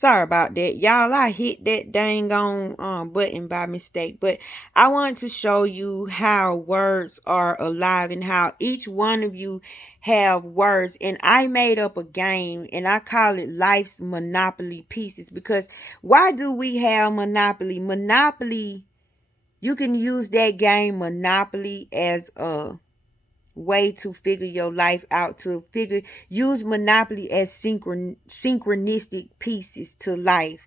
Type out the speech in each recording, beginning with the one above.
Sorry about that. Y'all, I hit that dang on button by mistake. But I want to show you how words are alive and how each one of you have words. And I made up a game and I call it Life's Monopoly Pieces. Because why do we have Monopoly? Monopoly, you can use that game Monopoly as a way to figure your life out, to figure, use Monopoly as synchronistic pieces to life.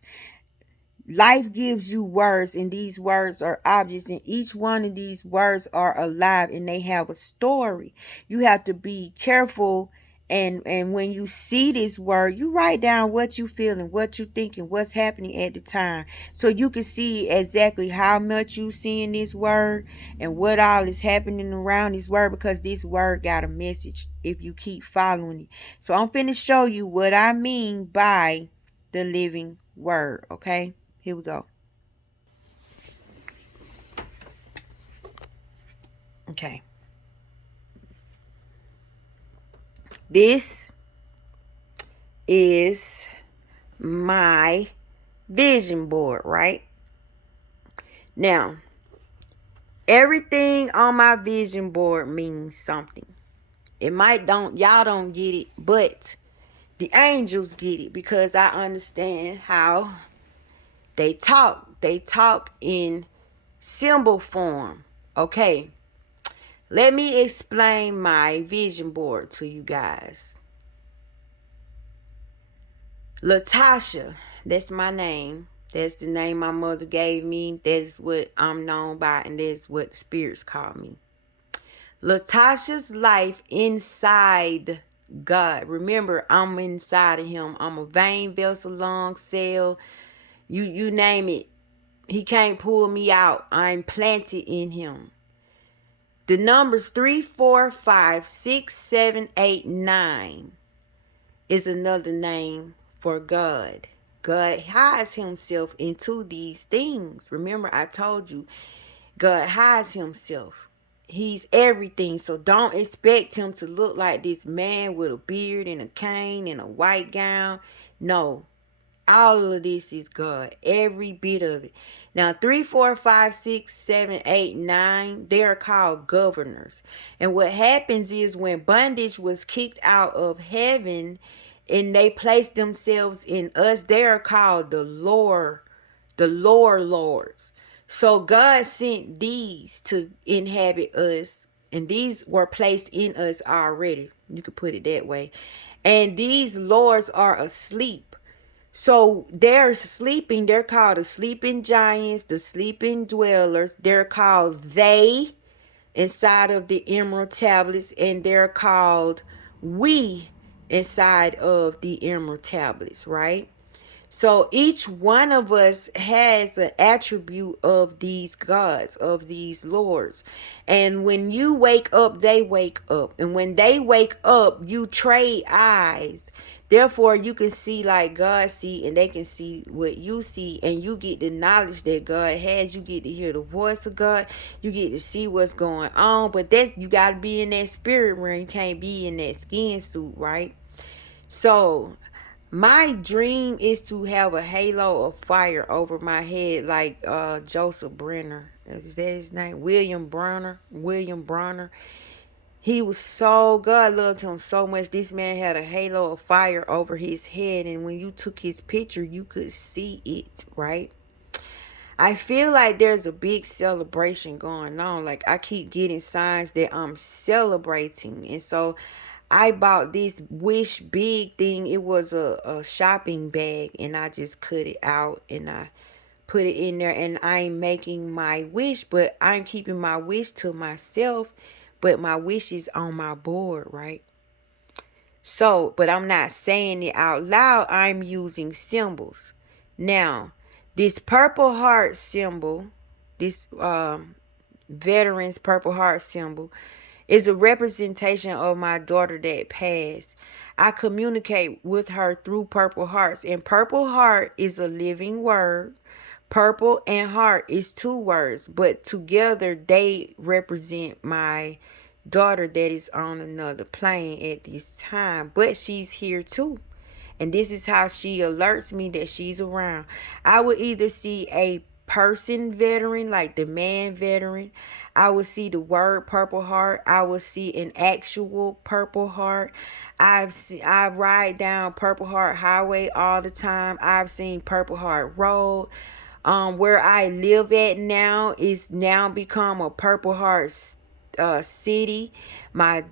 Life gives you words, and these words are objects, and each one of these words are alive and they have a story. You have to be careful, and when you see this word, you write down what you feel and what you think and what's happening at the time, so you can see exactly how much you see in this word and what all is happening around this word, because this word got a message if you keep following it. So I'm finna show you what I mean by the living word. Okay, here we go. Okay. This is my vision board, right? Now, everything on my vision board means something. It might don't, y'all don't get it, but the angels get it, because I understand how they talk. They talk in symbol form. Okay. Let me explain my vision board to you guys. Latasha, that's my name. That's the name my mother gave me. That's what I'm known by, and that's what the spirits call me. Latasha's life inside God. Remember, I'm inside of him. I'm a vein, vessel, lung, cell. You name it. He can't pull me out. I'm planted in him. The numbers 3, 4, 5, 6, 7, 8, 9 is another name for God. God hides himself into these things. Remember, I told you, God hides himself. He's everything. So don't expect him to look like this man with a beard and a cane and a white gown. No. All of this is God. Every bit of it. Now, 3, 4, 5, 6, 7, 8, 9, they are called governors. And what happens is, when bondage was kicked out of heaven and they placed themselves in us, they are called the lower lords. So God sent these to inhabit us, and these were placed in us already. You could put it that way. And these lords are asleep. So they're sleeping. They're called the sleeping giants, the sleeping dwellers. They're called they inside of the emerald tablets, and they're called we inside of the emerald tablets, right? So each one of us has an attribute of these gods, of these lords. And when you wake up, they wake up. And when they wake up, you trade eyes. Therefore, you can see like God see, and they can see what you see, and you get the knowledge that God has. You get to hear the voice of God. You get to see what's going on. But that's, you got to be in that spirit realm. You can't be in that skin suit, right? So my dream is to have a halo of fire over my head, like Joseph Brenner. Is that his name? William Bronner. William Bronner. He was so, God loved him so much. This man had a halo of fire over his head, and when you took his picture, you could see it, right? I feel like there's a big celebration going on. Like, I keep getting signs that I'm celebrating. And so I bought this Wish Big thing. It was a shopping bag, and I just cut it out and I put it in there, and I'm making my wish, but I'm keeping my wish to myself, but my wish is on my board, right? So, but I'm not saying it out loud. I'm using symbols. Now, this purple heart symbol, this veterans purple heart symbol, is a representation of my daughter that passed. I communicate with her through purple hearts, and purple heart is a living word. Purple and heart is two words, but together they represent my daughter that is on another plane at this time, but she's here too. And this is how she alerts me that she's around. I would either see a person veteran, like the man veteran. I would see the word Purple Heart. I would see an actual Purple Heart. I ride down Purple Heart Highway all the time. I've seen Purple Heart Road. Where I live at now is now become a Purple Heart city. My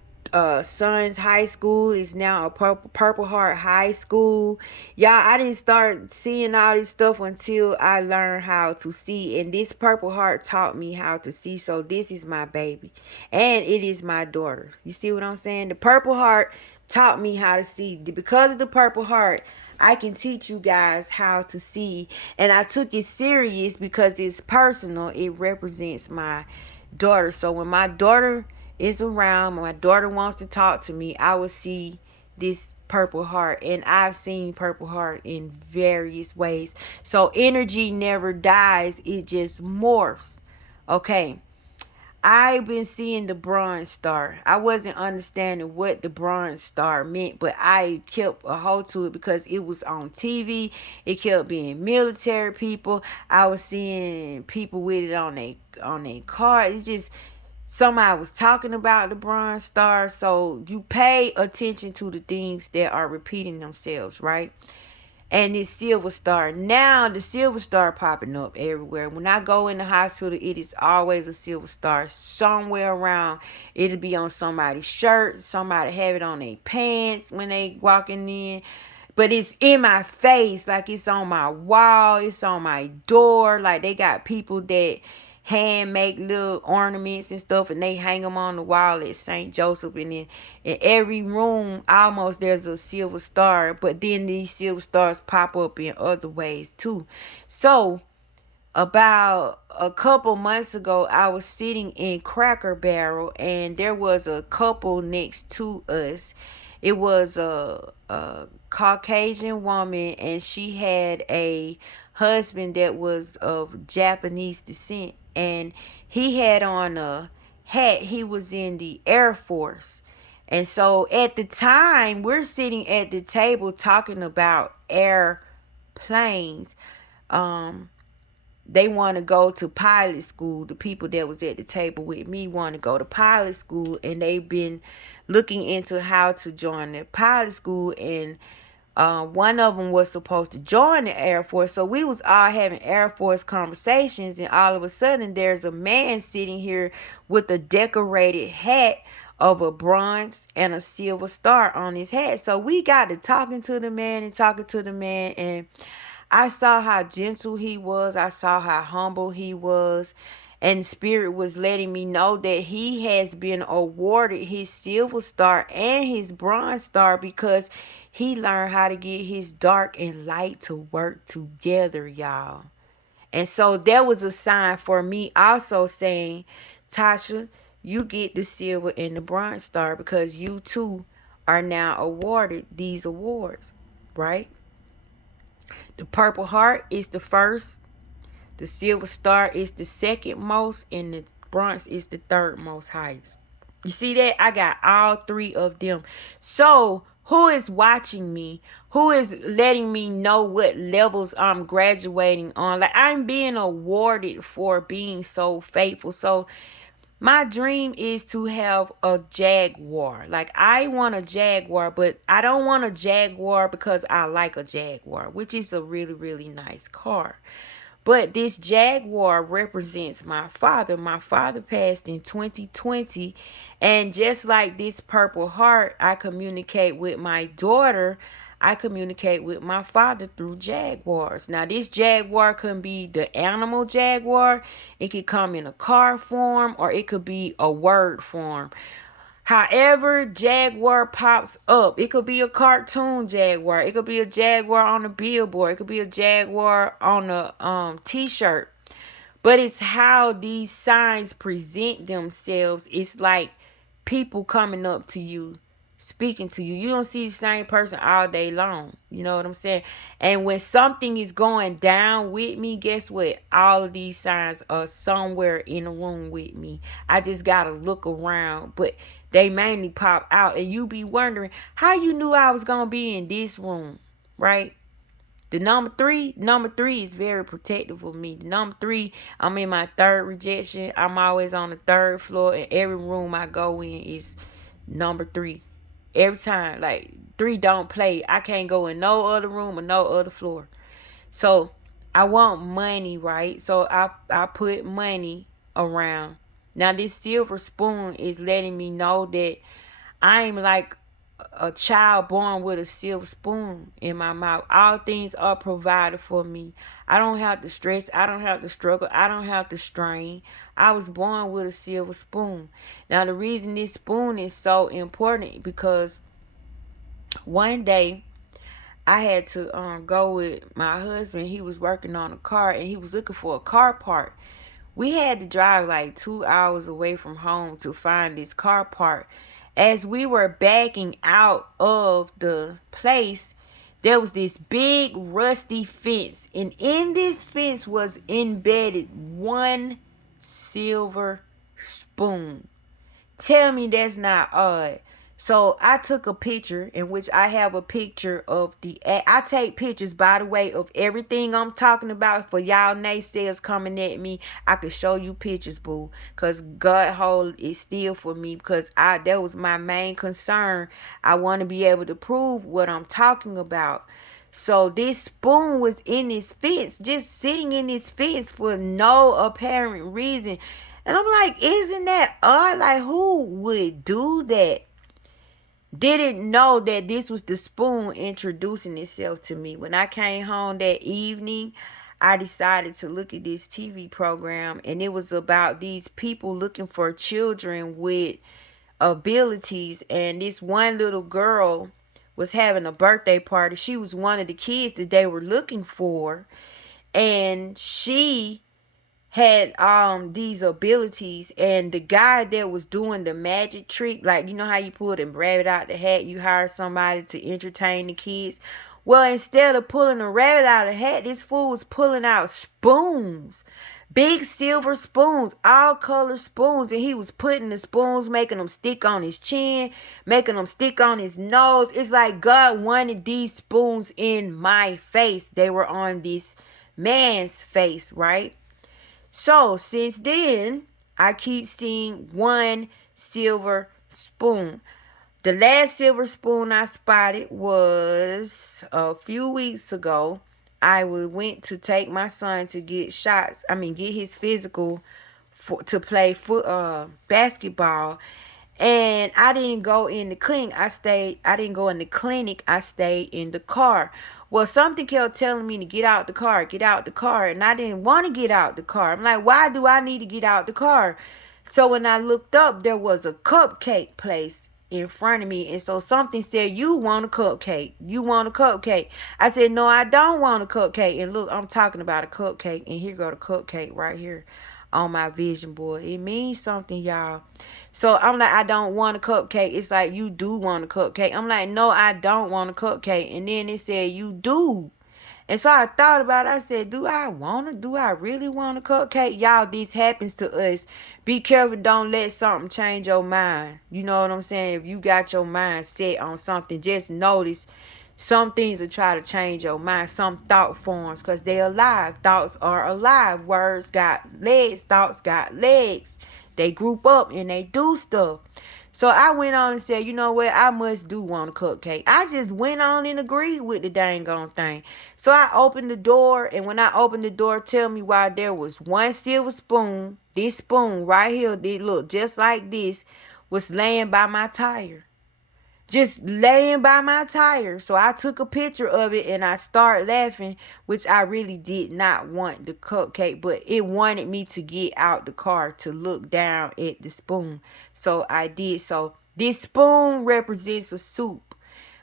son's high school is now a Purple Heart High School. Y'all, I didn't start seeing all this stuff until I learned how to see. And this Purple Heart taught me how to see. So this is my baby. And it is my daughter. You see what I'm saying? The Purple Heart taught me how to see. Because of the Purple Heart, I can teach you guys how to see. And I took it serious because it's personal. It represents my daughter. So when my daughter is around, my daughter wants to talk to me, I will see this Purple Heart. And I've seen Purple Heart in various ways. So energy never dies, it just morphs. Okay. I've been seeing the Bronze Star. I wasn't understanding what the Bronze Star meant, but I kept a hold to it because it was on TV. It kept being military people. I was seeing people with it on a car. It's just somebody was talking about the Bronze Star. So you pay attention to the things that are repeating themselves, right? And this Silver Star. Now the Silver Star popping up everywhere. When I go in the hospital, it is always a Silver Star somewhere around. It'll be on somebody's shirt. Somebody have it on their pants when they walking in. But it's in my face, like it's on my wall, it's on my door. Like they got people that hand make little ornaments and stuff, and they hang them on the wall at St. Joseph. And in every room almost there's a silver star, but then these silver stars pop up in other ways too. So about a couple months ago, I was sitting in Cracker Barrel, and there was a couple next to us. It was a Caucasian woman, and she had a husband that was of Japanese descent, and he had on a hat. He was in the Air Force. And so at the time, we're sitting at the table talking about airplanes. Um, they want to go to pilot school. The people that was at the table with me want to go to pilot school, and they've been looking into how to join the pilot school. And one of them was supposed to join the Air Force. So we was all having Air Force conversations, and all of a sudden there's a man sitting here with a decorated hat of a bronze and a silver star on his hat. So we got to talking to the man, and I saw how gentle he was. I saw how humble he was. And Spirit was letting me know that he has been awarded his silver star and his bronze star because he learned how to get his dark and light to work together, y'all. And so that was a sign for me also saying, Tasha, you get the silver and the bronze star because you too are now awarded these awards, right? The Purple Heart is the first. The Silver Star is the second most. And the Bronze is the third most highest. You see that? I got all three of them. So, who is watching me? Who is letting me know what levels I'm graduating on? Like, I'm being awarded for being so faithful. So, my dream is to have a Jaguar. Like, I want a Jaguar, but I don't want a Jaguar because I like a Jaguar, which is a really, really nice car. But this Jaguar represents my father. My father passed in 2020. And just like this Purple Heart, I communicate with my daughter. I communicate with my father through Jaguars. Now, this Jaguar can be the animal Jaguar. It could come in a car form, or it could be a word form. However, Jaguar pops up. It could be a cartoon Jaguar. It could be a Jaguar on a billboard. It could be a Jaguar on a t-shirt. But it's how these signs present themselves. It's like people coming up to you, speaking to you. You don't see the same person all day long. You know what I'm saying? And when something is going down with me, guess what? All of these signs are somewhere in the room with me. I just gotta look around. But they mainly pop out, and you be wondering how you knew I was gonna be in this room. right? The number three is very protective of me. The number three, I'm in my third rejection. I'm always on the third floor, and every room I go in is number three. Every time, like three don't play. I can't go in no other room or no other floor. So I want money, right? So I put money around. Now this silver spoon is letting me know that I'm like a child born with a silver spoon in my mouth. All things are provided for me. I don't have to stress. I don't have to struggle. I don't have to strain. I was born with a silver spoon. Now the reason this spoon is so important because one day I had to go with my husband. He was working on a car and he was looking for a car part. We had to drive like 2 hours away from home to find this car part. As we were backing out of the place, there was this big rusty fence, and in this fence was embedded one silver spoon. Tell me that's not odd. So I took a picture in which I have a picture of I take pictures, by the way, of everything I'm talking about. For y'all naysayers coming at me, I could show you pictures, boo. Because God hold is still for me, because that was my main concern. I want to be able to prove what I'm talking about. So this spoon was in this fence, just sitting in this fence for no apparent reason. And I'm like, isn't that odd? Like, who would do that? Didn't know that this was the spoon introducing itself to me. When I came home that evening, I decided to look at this TV program, and it was about these people looking for children with abilities. And this one little girl was having a birthday party. She was one of the kids that they were looking for, and she had these abilities. And the guy that was doing the magic trick, like, you know how you pull the rabbit out the hat, you hire somebody to entertain the kids. Well, instead of pulling a rabbit out of the hat, this fool was pulling out spoons, big silver spoons, all color spoons. And he was putting the spoons, making them stick on his chin, making them stick on his nose. It's like God wanted these spoons in my face. They were on this man's face, right? So since then, I keep seeing one silver spoon. The last silver spoon I spotted was a few weeks ago. I went to take my son to get get his physical to play basketball. And I didn't go in the clinic. I didn't go in the clinic. I stayed in the car. Well, something kept telling me to get out the car, get out the car. And I didn't want to get out the car. I'm like, why do I need to get out the car? So when I looked up, there was a cupcake place in front of me. And so something said, you want a cupcake. You want a cupcake. I said, no, I don't want a cupcake. And look, I'm talking about a cupcake. And here go the cupcake right here on my vision board. It means something, y'all. So I'm like, I don't want a cupcake. It's like, you do want a cupcake. I'm like, no, I don't want a cupcake. And then it said, you do. And so I thought about it. I said, do I really want a cupcake? Y'all, this happens to us. Be careful. Don't let something change your mind. You know what I'm saying? If you got your mind set on something, just notice some things will try to change your mind. Some thought forms, because they're alive. Thoughts are alive. Words got legs. Thoughts got legs. They group up and they do stuff. So I went on and said, you know what? I must do want a cupcake. I just went on and agreed with the dang on thing. So I opened the door. And when I opened the door, tell me why there was one silver spoon. This spoon right here, they look just like this, was laying by my tire. Just laying by my tire. So I took a picture of it and I started laughing, which I really did not want the cupcake, but it wanted me to get out the car to look down at the spoon. So I did. So this spoon represents a soup.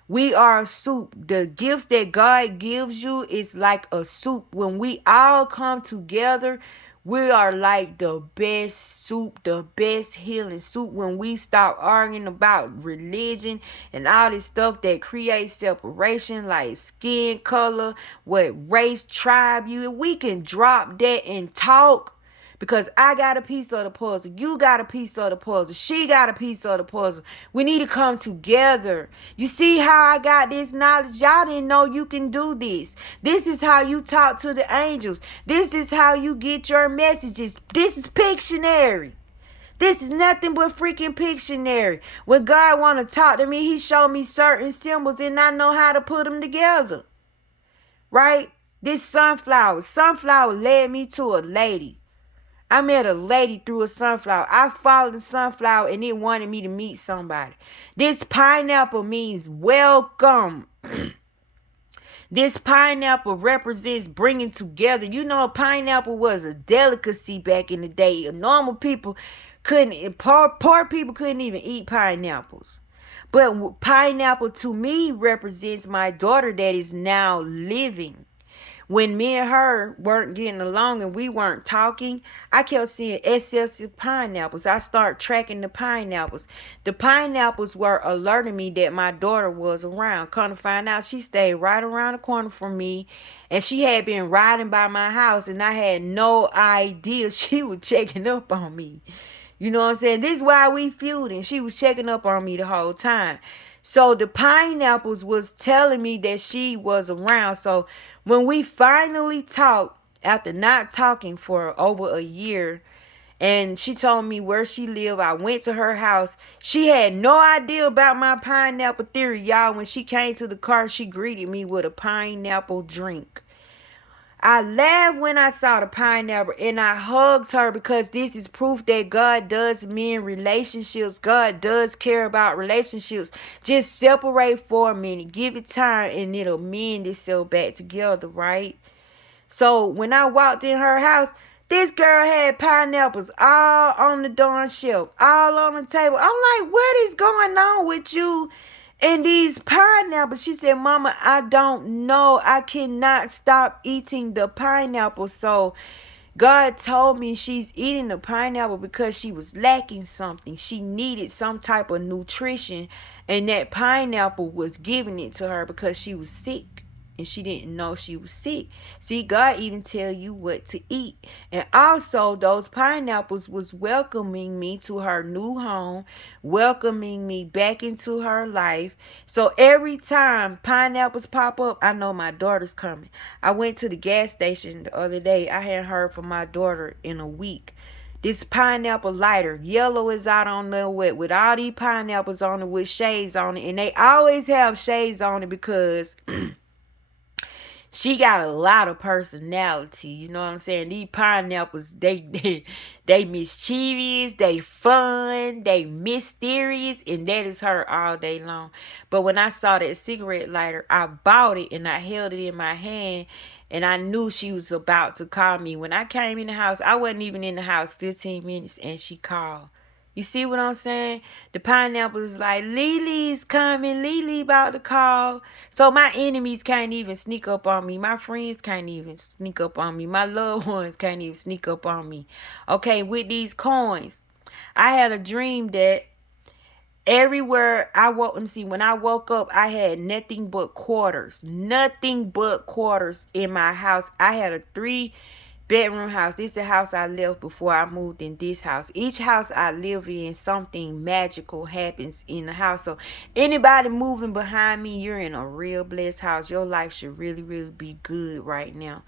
We are a soup. The gifts that God gives you is like a soup. When we all come together, we are like the best soup, the best healing soup. When we stop arguing about religion and all this stuff that creates separation, like skin color, what race, tribe you, we can drop that and talk. Because I got a piece of the puzzle. You got a piece of the puzzle. She got a piece of the puzzle. We need to come together. You see how I got this knowledge? Y'all didn't know you can do this. This is how you talk to the angels. This is how you get your messages. This is Pictionary. This is nothing but freaking Pictionary. When God want to talk to me, he showed me certain symbols and I know how to put them together. Right? This sunflower. Sunflower led me to a lady. I met a lady through a sunflower. I followed the sunflower and it wanted me to meet somebody. This pineapple means welcome. This pineapple represents bringing together. You know, a pineapple was a delicacy back in the day. Normal people couldn't, poor people couldn't even eat pineapples. But pineapple to me represents my daughter that is now living. When me and her weren't getting along and we weren't talking, I kept seeing excessive pineapples. I started tracking the pineapples. The pineapples were alerting me that my daughter was around. Come to find out, she stayed right around the corner from me. And she had been riding by my house and I had no idea she was checking up on me. You know what I'm saying? This is why we feuding. She was checking up on me the whole time. So the pineapples was telling me that she was around. So when we finally talked, after not talking for over a year, and she told me where she lived, I went to her house. She had no idea about my pineapple theory, y'all. When she came to the car, she greeted me with a pineapple drink. I laughed when I saw the pineapple and I hugged her because this is proof that God does mend relationships. God does care about relationships. Just separate for a minute. Give it time and it'll mend itself back together, right? So when I walked in her house, this girl had pineapples all on the darn shelf, all on the table. I'm like, what is going on with you and these pineapples? She said, Mama, I don't know. I cannot stop eating the pineapple. So God told me she's eating the pineapple because she was lacking something. She needed some type of nutrition. And that pineapple was giving it to her because she was sick. And she didn't know she was sick. See, God even tell you what to eat. And also, those pineapples was welcoming me to her new home, welcoming me back into her life. So every time pineapples pop up, I know my daughter's coming. I went to the gas station the other day. I hadn't heard from my daughter in a week. This pineapple lighter, yellow is out on there with all these pineapples on it with shades on it. And they always have shades on it because she got a lot of personality, you know what I'm saying? These pineapples, they mischievous, they fun, they mysterious, and that is her all day long. But when I saw that cigarette lighter, I bought it and I held it in my hand, and I knew she was about to call me. When I came in the house, I wasn't even in the house 15 minutes, and she called. You see what I'm saying? The pineapple is like, Lily's coming. Lily about to call. So my enemies can't even sneak up on me. My friends can't even sneak up on me. My loved ones can't even sneak up on me. Okay, with these coins, I had a dream that everywhere I woke, when I woke up, I had nothing but quarters. Nothing but quarters in my house. I had a 3-bedroom house. This is the house I left before I moved in this house. Each house I live in, something magical happens in the house. So anybody moving behind me, you're in a real blessed house. Your life should really, really be good right now.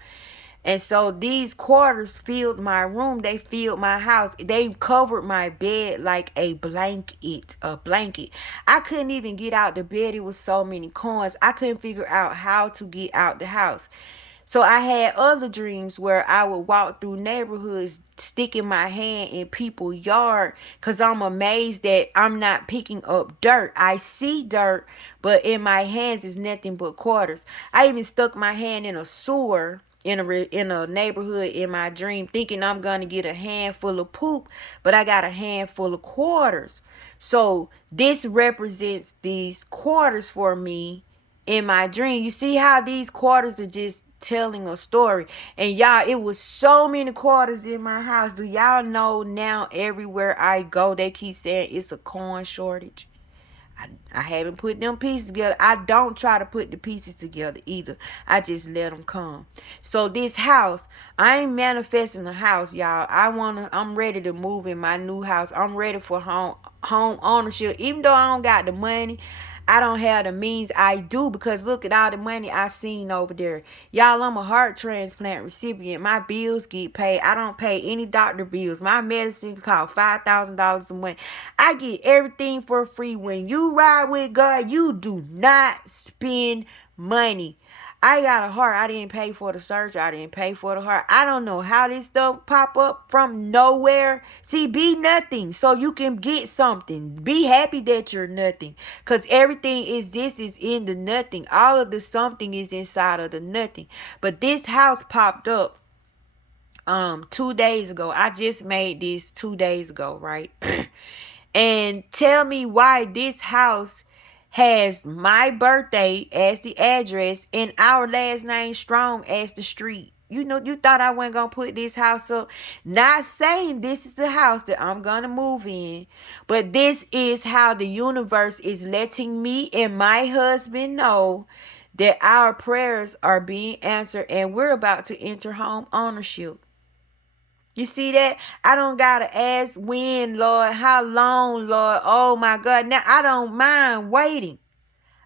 And so these quarters filled my room. They filled my house. They covered my bed like a blanket. I couldn't even get out the bed. It was so many coins. I couldn't figure out how to get out the house. So I had other dreams where I would walk through neighborhoods sticking my hand in people's yard because I'm amazed that I'm not picking up dirt. I see dirt, but in my hands is nothing but quarters. I even stuck my hand in a sewer in a neighborhood in my dream thinking I'm going to get a handful of poop, but I got a handful of quarters. So this represents these quarters for me in my dream. You see how these quarters are just telling a story. And y'all, it was so many quarters in my house. Do y'all know now everywhere I go they keep saying it's a coin shortage? I haven't put them pieces together. I don't try to put the pieces together either. I just let them come. So this house, I ain't manifesting a house, y'all. I'm ready to move in my new house. I'm ready for home ownership. Even though I don't got the money, I don't have the means. I do, because look at all the money I seen over there. Y'all, I'm a heart transplant recipient. My bills get paid. I don't pay any doctor bills. My medicine cost $5,000 a month. I get everything for free. When you ride with God, you do not spend money. I got a heart. I didn't pay for the surgery. I didn't pay for the heart. I don't know how this stuff pop up from nowhere. See, be nothing so you can get something. Be happy that you're nothing. Because everything is in the nothing. All of the something is inside of the nothing. But this house popped up 2 days ago. I just made this 2 days ago, right? And tell me why this house has my birthday as the address and our last name Strong as the street. You know, you thought I wasn't gonna put this house up. Not saying this is the house that I'm gonna move in, but this is how the universe is letting me and my husband know that our prayers are being answered and we're about to enter home ownership. You see that? I don't gotta ask when, Lord, how long, Lord. Oh my God. Now I don't mind waiting.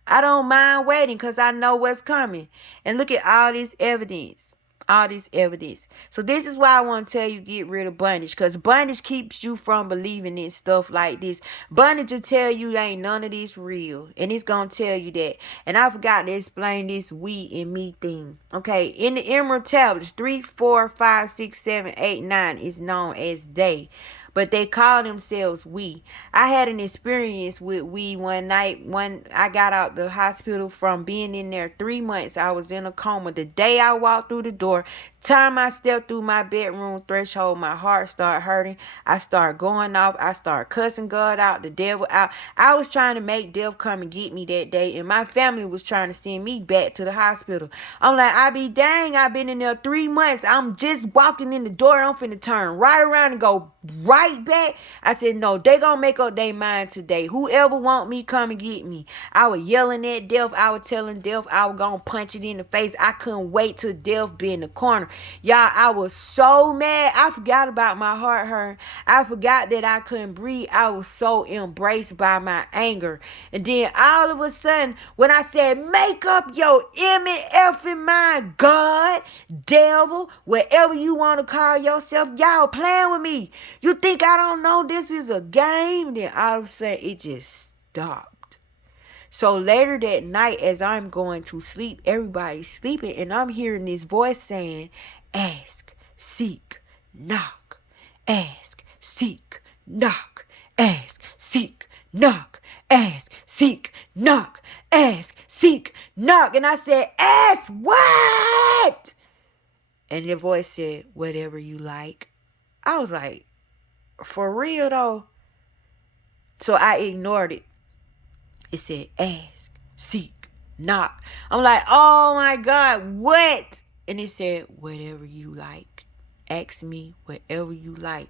I don't mind waiting because I know what's coming. And look at all this evidence. All this evidence. So this is why I want to tell you, get rid of bondage. Because bondage keeps you from believing in stuff like this. Bondage will tell you ain't none of this real. And it's going to tell you that. And I forgot to explain this we and me thing. Okay. In the Emerald Tablets, 3, 4, 5, 6, 7, 8, 9 is known as they. But they call themselves we. I had an experience with we one night when I got out the hospital from being in there 3 months. I was in a coma. The day I walked through the door, time I stepped through my bedroom threshold, my heart started hurting. I started going off. I started cussing God out, the devil out. I was trying to make death come and get me that day, and my family was trying to send me back to the hospital. I'm like, I be dang, I've been in there 3 months. I'm just walking in the door. I'm finna turn right around and go right back. I said, no, they gonna make up their mind today. Whoever want me, come and get me. I was yelling at death. I was telling death I was gonna punch it in the face. I couldn't wait till death be in the corner. Y'all, I was so mad. I forgot about my heart hurting. I forgot that I couldn't breathe. I was so embraced by my anger. And then all of a sudden, when I said, make up your MF mind, God, devil, whatever you want to call yourself, y'all playing with me. You think I don't know this is a game? Then all of a sudden, it just stopped. So later that night, as I'm going to sleep, everybody's sleeping, and I'm hearing this voice saying, ask, seek, knock. Ask, seek, knock. Ask, seek, knock. Ask, seek, knock. Ask, seek, knock. And I said, ask what? And the voice said, whatever you like. I was like, for real though? So I ignored it. It said, ask, seek, knock. I'm like, oh my God, what? And it said, whatever you like. Ask me whatever you like.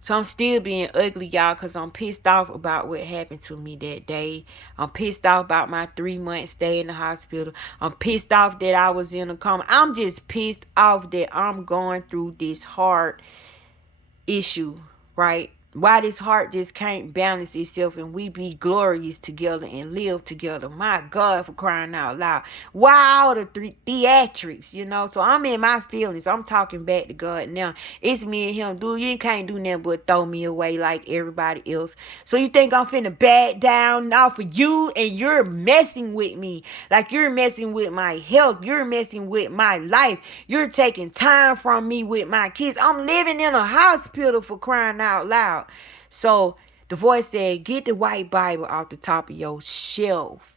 So I'm still being ugly, y'all, because I'm pissed off about what happened to me that day. I'm pissed off about my 3-month stay in the hospital. I'm pissed off that I was in a coma. I'm just pissed off that I'm going through this hard issue, right? Why this heart just can't balance itself and we be glorious together and live together. My God, for crying out loud. Why all the theatrics, you know? So I'm in my feelings. I'm talking back to God now. It's me and him. Dude, you can't do nothing but throw me away like everybody else. So you think I'm finna back down off of you and you're messing with me. Like you're messing with my health. You're messing with my life. You're taking time from me with my kids. I'm living in a hospital, for crying out loud. So the voice said, get the white Bible off the top of your shelf.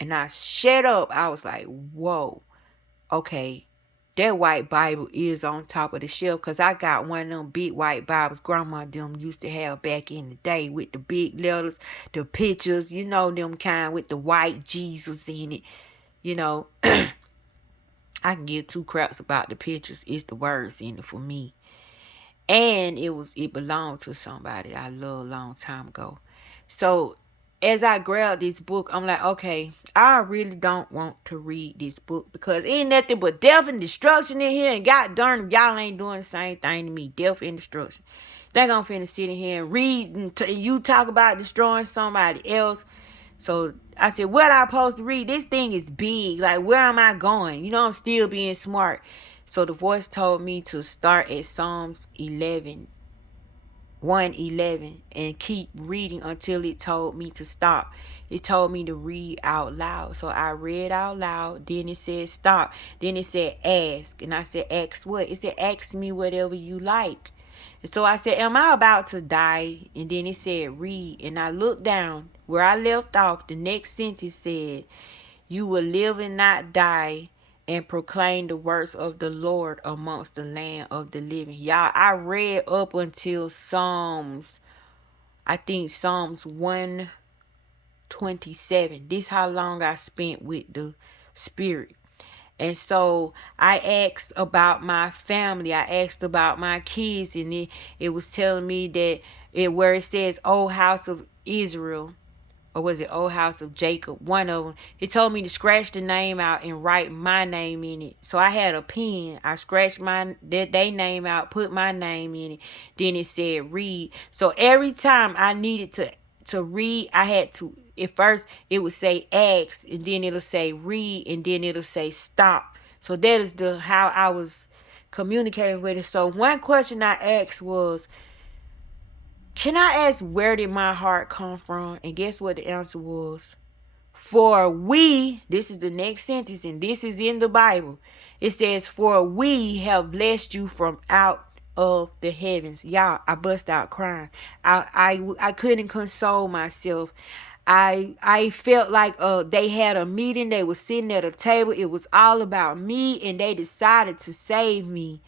And I shut up. I was like, whoa, okay, that white Bible is on top of the shelf, because I got one of them big white Bibles grandma them used to have back in the day with the big letters, the pictures, you know, them kind with the white Jesus in it. You know, I can give two craps about the pictures. It's the words in it for me. And it belonged to somebody I loved a long time ago. So as I grabbed this book, I'm like, okay, I really don't want to read this book because ain't nothing but death and destruction in here. And god darn, y'all ain't doing the same thing to me. Death and destruction. Think I'm finna sit in here and read and you talk about destroying somebody else. So I said, what I supposed to read? This thing is big. Like, where am I going? You know, I'm still being smart. So the voice told me to start at Psalms 111 and keep reading until it told me to stop. It told me to read out loud. So I read out loud. Then it said stop. Then it said ask. And I said, ask what? It said, ask me whatever you like. And so I said, am I about to die? And then it said read. And I looked down where I left off. The next sentence said, you will live and not die and proclaim the works of the Lord amongst the land of the living. Y'all, I read up until I think Psalms 127. This how long I spent with the Spirit. And so I asked about my family. I asked about my kids, and it was telling me that where it says, "O house of Israel," or was it "O house of Jacob"? One of them. It told me to scratch the name out and write my name in it. So I had a pen. I scratched they name out, put my name in it. Then it said read. So every time I needed to read, I had to. At first, it would say ask, and then it'll say read, and then it'll say stop. So that is how I was communicating with it. So one question I asked was, can I ask, where did my heart come from? And guess what the answer was? For we, this is the next sentence, and this is in the Bible. It says, for we have blessed you from out of the heavens. Y'all, I bust out crying. I couldn't console myself. I felt like they had a meeting. They were sitting at a table. It was all about me, and they decided to save me.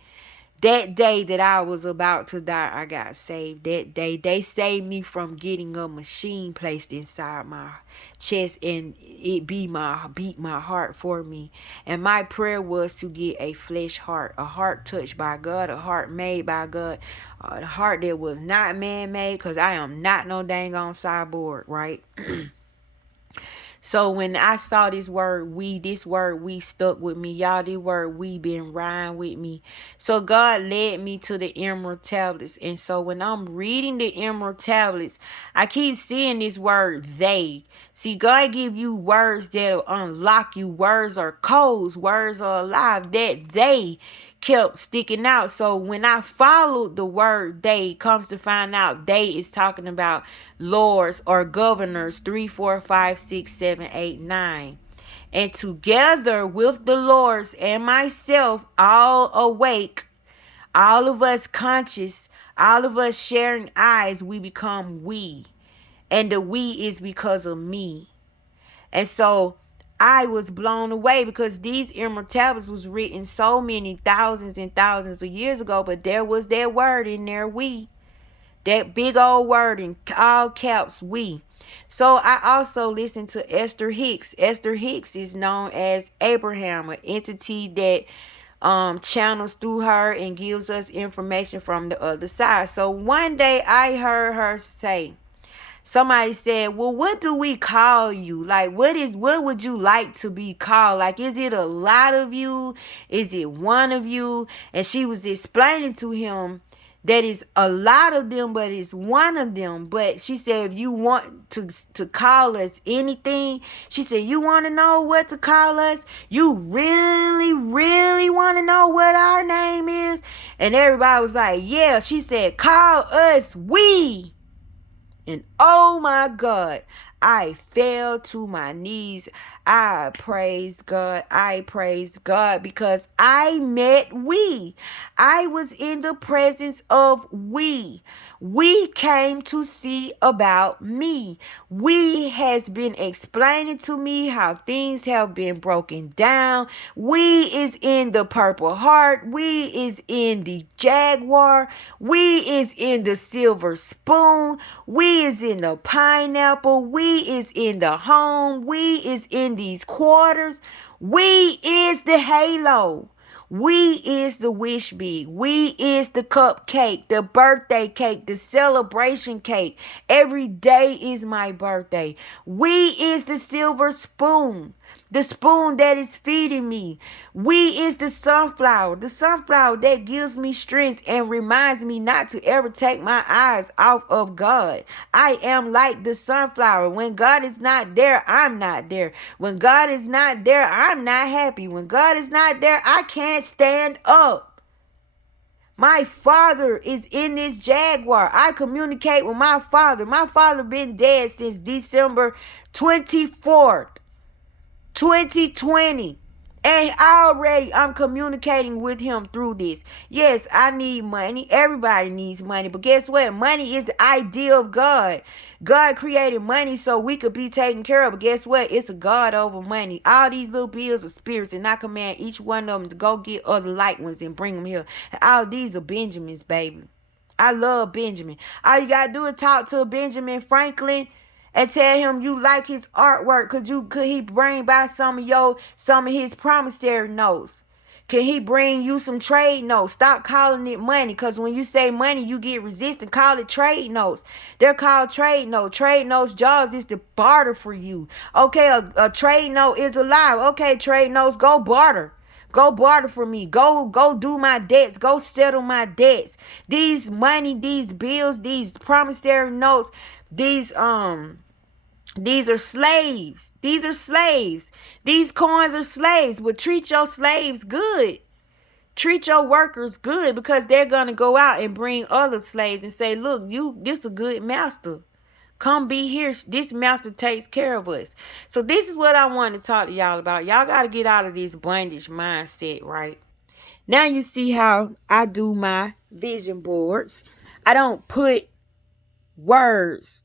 That day that I was about to die, I got saved. That day, they saved me from getting a machine placed inside my chest and it beat my heart for me. And my prayer was to get a flesh heart, a heart touched by God, a heart made by God, a heart that was not man-made, because I am not no dang on cyborg, right? So when I saw this word we stuck with me. Y'all, this word we been riding with me. So God led me to the emerald tablets. And so when I'm reading the emerald tablets, I keep seeing this word they. See, God give you words that'll unlock you. Words are codes. Words are alive. That they kept sticking out. So when I followed the word they, comes to find out they is talking about lords or governors, 3, 4, 5, 6, 7, 8, 9. And together with the lords and myself, all awake, all of us conscious, all of us sharing eyes, we become we. And the we is because of me. And so I was blown away because these emerald tablets was written so many thousands and thousands of years ago, but there was that word in there, we. That big old word in all caps, we. So I also listened to Esther Hicks. Esther Hicks is known as Abraham, an entity that channels through her and gives us information from the other side. So one day I heard her say, somebody said, well, what do we call you? Like, what would you like to be called? Like, is it a lot of you? Is it one of you? And she was explaining to him that it's a lot of them, but it's one of them. But she said, if you want to call us anything, she said, you want to know what to call us? You really, really want to know what our name is? And everybody was like, yeah. She said, call us we. And oh my God, I fell to my knees. I praise God. I praise God because I met we. I was in the presence of we. We came to see about me. We has been explaining to me how things have been broken down. We is in the Purple Heart. We is in the Jaguar. We is in the Silver Spoon. We is in the Pineapple. We is in the Home. We is in these quarters. We is the Halo. We is the wish bee. We is the cupcake, the birthday cake, the celebration cake. Every day is my birthday. We is the silver spoon. The spoon that is feeding me. We is the sunflower that gives me strength and reminds me not to ever take my eyes off of God. I am like the sunflower. When God is not there, I'm not there. When God is not there, I'm not happy. When God is not there, I can't stand up. My father is in this Jaguar. I communicate with my father. My father been dead since December 24th. 2020. And already I'm communicating with him through this. Yes, I need money. Everybody needs money. But guess what? Money is the idea of God. God created money so we could be taken care of. But guess what? It's a God over money. All these little bills are spirits. And I command each one of them to go get other light ones and bring them here. And all these are Benjamins, baby. I love Benjamin. All you gotta do is talk to Benjamin Franklin and tell him you like his artwork. Could he bring by some of his promissory notes? Can he bring you some trade notes? Stop calling it money, because when you say money, you get resistant. Call it trade notes. They're called trade notes. Trade notes jobs is to barter for you. Okay, a trade note is alive. Okay, trade notes, go barter. Go barter for me. Go do my debts. Go settle my debts. These money, these bills, these promissory notes, these are slaves. These are slaves. These coins are slaves. But treat your slaves good. Treat your workers good, because they're gonna go out and bring other slaves and say, look, this a good master. Come be here. This master takes care of us. So this is what I want to talk to y'all about. Y'all got to get out of this bondage mindset, right? Now you see how I do my vision boards. I don't put words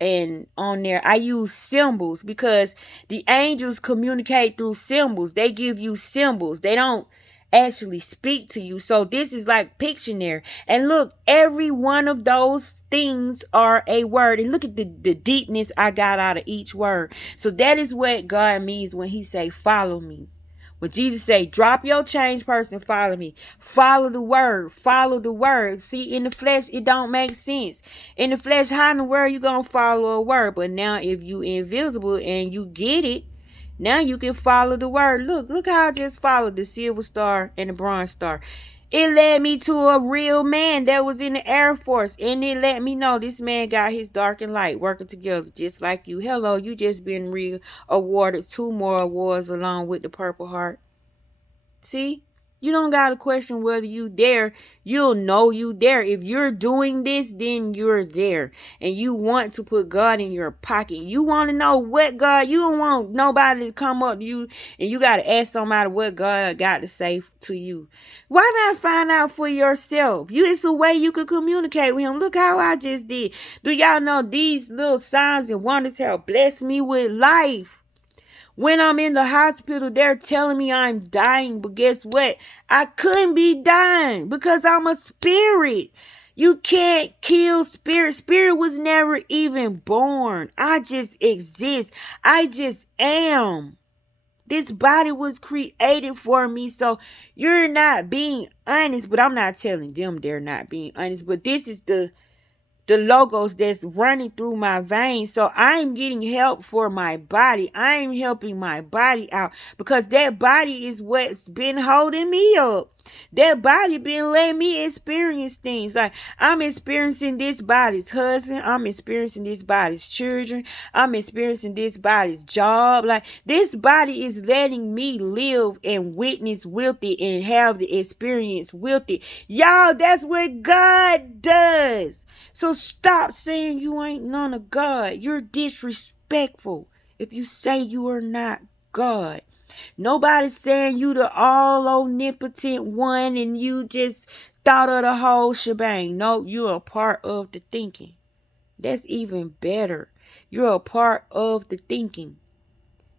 and on there. I use symbols, because the angels communicate through symbols. They give you symbols. They don't actually speak to you. So this is like Pictionary. And look, every one of those things are a word. And look at the deepness I got out of each word. So that is what God means when he say, follow me. When Jesus say, drop your change, person, follow me. Follow the word. Follow the word. See, in the flesh, it don't make sense. In the flesh, how in the world you gonna follow a word? But now if you invisible and you get it, now you can follow the word. Look how I just followed the silver star and the bronze star. It led me to a real man that was in the Air Force. And it let me know this man got his dark and light working together just like you. Hello, you just been awarded 2 more awards along with the Purple Heart. See? You don't got to question whether you there. You'll know you there. If you're doing this, then you're there. And you want to put God in your pocket. You want to know what God, you don't want nobody to come up to you and you got to ask somebody what God got to say to you. Why not find out for yourself? It's a way you can communicate with him. Look how I just did. Do y'all know these little signs and wonders have blessed me with life? When I'm in the hospital, they're telling me I'm dying. But guess what? I couldn't be dying because I'm a spirit. You can't kill spirit. Spirit was never even born. I just exist. I just am. This body was created for me. So you're not being honest. But I'm not telling them they're not being honest. But this is the logos that's running through my veins. So I'm getting help for my body. I'm helping my body out, because that body is what's been holding me up. That body been letting me experience things. Like I'm experiencing this body's husband. I'm experiencing this body's children. I'm experiencing this body's job. Like this body is letting me live and witness with it and have the experience with it. Y'all, that's what God does. So stop saying you ain't none of God. You're disrespectful if you say you are not God. Nobody's saying you the all omnipotent one and you just thought of the whole shebang. No, you're a part of the thinking. That's even better. You're a part of the thinking.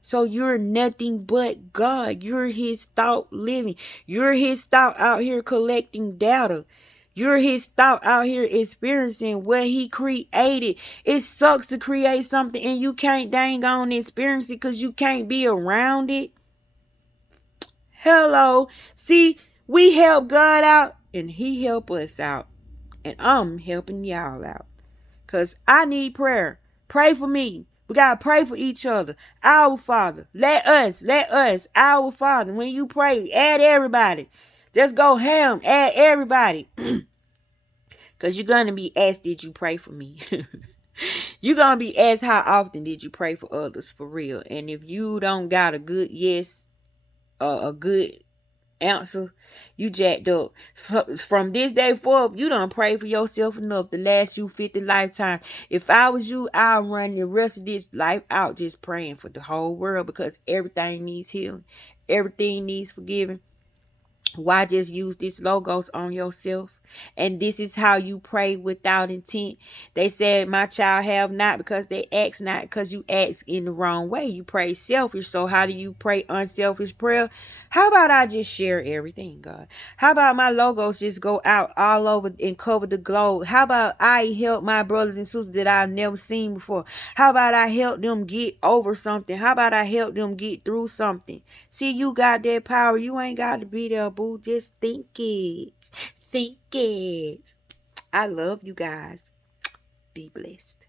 So you're nothing but God. You're his thought living. You're his thought out here collecting data. You're his thought out here experiencing what he created. It sucks to create something and you can't dang on experience it because you can't be around it. Hello. See, we help God out and he help us out. And I'm helping y'all out. Because I need prayer. Pray for me. We got to pray for each other. Our Father. Let us. Our Father. When you pray, add everybody. Just go ham. Add everybody. Because you're going to be asked, did you pray for me? You're going to be asked, how often did you pray for others for real? And if you don't got a good yes, a good answer, you jacked up. From this day forth, you don't pray for yourself enough to last you 50 lifetimes. If I was you, I'll run the rest of this life out just praying for the whole world, because everything needs healing. Everything needs forgiving. Why just use this logos on yourself? And this is how you pray without intent. They said, my child have not because they ask not, because you ask in the wrong way. You pray selfish. So how do you pray unselfish prayer? How about I just share everything, God? How about my logos just go out all over and cover the globe? How about I help my brothers and sisters that I've never seen before? How about I help them get over something? How about I help them get through something? See, you got that power. You ain't got to be there, boo. Just think it. Think it. I love you guys. Be blessed.